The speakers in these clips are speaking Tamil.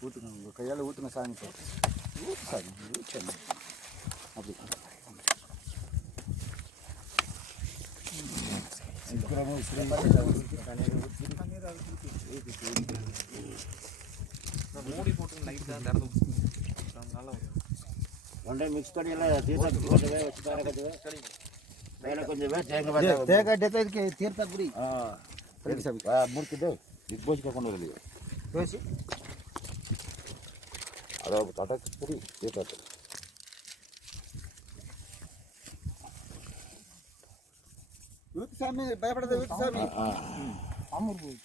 ஊற்றுங்க உங்கள் கையால் ஊற்றுங்க சாமி ஊற்று சாமி ஊற்று அப்படி. மூடி போட்டு லைட் தான் திறந்து நல்லா ஒன்றே மிக்ஸ் பண்ணி எல்லாம் வேக வச்சு பாரு கொஞ்சம் மேலே கொஞ்சம் வேக தேங்காய் வேக தேங்காய் டெத்த ಇದಕ್ಕೆ ತೀರ್ಥ ಪುಡಿ சரி சாமி ಮುರ್ತಿದ್ದು ಬಿಗ್ ಬಾಸ್ ಕರ್ಕೊಂಡು ಹೋಗಲಿ ಬೇಸಿ ಅದು ತಟಕ್ ಪುಡಿ ತೀರ್ಥ ಯೂತ್ ಸ್ವಾಮಿ ಭಯಪಡದ ಯೂತ್ ಸ್ವಾಮಿ அவங்க போய்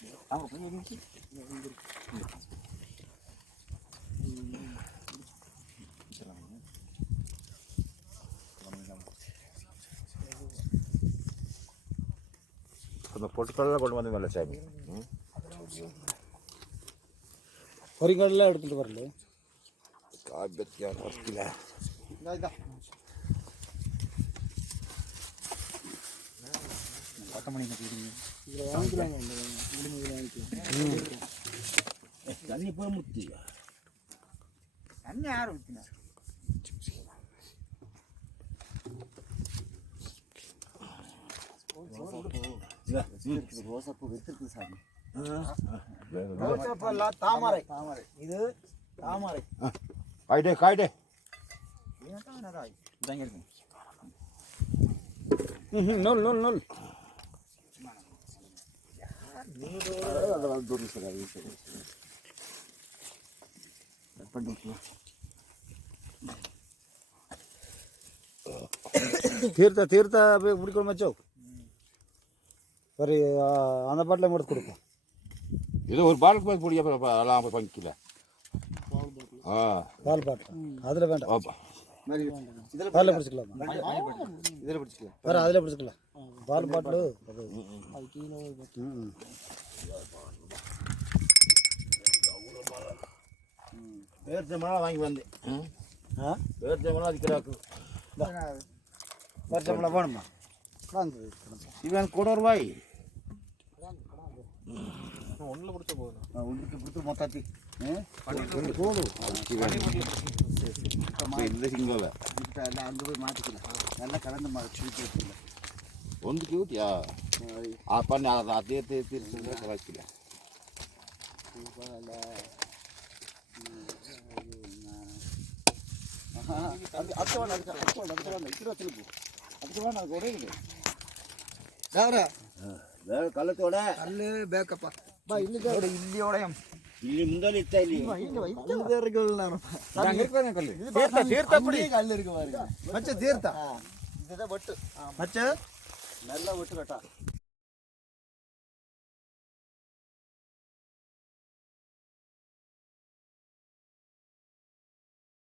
அந்த பொருட்கள்லாம் கொண்டு வந்து நல்ல சாமி பொறிகள்லாம் எடுத்துகிட்டு வரல காய்பத்தி ஆறு வசதியில் பத்து மணிக்கு தண்ணி போய் முத்தி தண்ணி யார் ரோசாப்பூ வெத்திருக்கு சாமி ரோசாப்பூ இல்ல தாமரை தாமரை இது தாமரை காய்டே காய்டே நூல் நூல் நூல் அதெல்லாம் தூரம் சரி பண்ணிக்கலாம் மச்சோ ஒரு அந்த பாட்டில் மட்டும் கொடுப்போம். இது ஒரு பாட்டில் பால் பிடிக்க அதெல்லாம் பங்கிக்கல ஆ. பால் பாட்டில். அதில் வேண்டாம். ஆமாம் அதில் பிடிச்சிக்கலாம். இதில் பிடிச்சிக்கலாம். வேறு அதில் பிடிச்சிக்கலாம். பால் பாட்டில் வேர்த்தமெல்லாம் வாங்கி வந்தேன். ஆ? வேர்த்தமெல்லாம் அது கிடாக்கு வேர்த்தமெல்லாம் வேணுமா இவன் கொடர்வாய். ஒன்றில் கொடுத்து போதும். ஒன்றுக்கு கொடுத்து மொத்தாத்தி. போடும் இந்த சிங்கோல அங்கே போய் மாற்றிக்கலாம் நல்லா கலந்து சுருக்கி ஒன்றுக்கு ஊட்டியா பண்ணி அதை அதே தீர்த்து கலாய்க்கல அடுத்த வாங்க அடுத்த வாங்க அடுத்த வாங்க. அடுத்த வாங்க அடுத்த வாங்க ஒரே அதுக்கு வேணும் அது உடையுது ಯಾವ್ರ ಕಲ್ಲತ್ತೋಡ ಅಲ್ಲಿ ಬೇಕಪ್ಪ ಬಾ ಇಲ್ಲಿ ಇಲ್ಲಿ ಒಡೆಯಂ ಇಲ್ಲಿ ಮುಂದಲ್ಲಿ ಇತ್ತ ಇಲ್ಲಿ ನಾನು தீர்த்த தீர்த்த பிடி கல் இருக்கு பாருங்க மச்ச தீர்த்தா இதுதான் வட்டு மச்ச நல்லா வட்டு கட்டா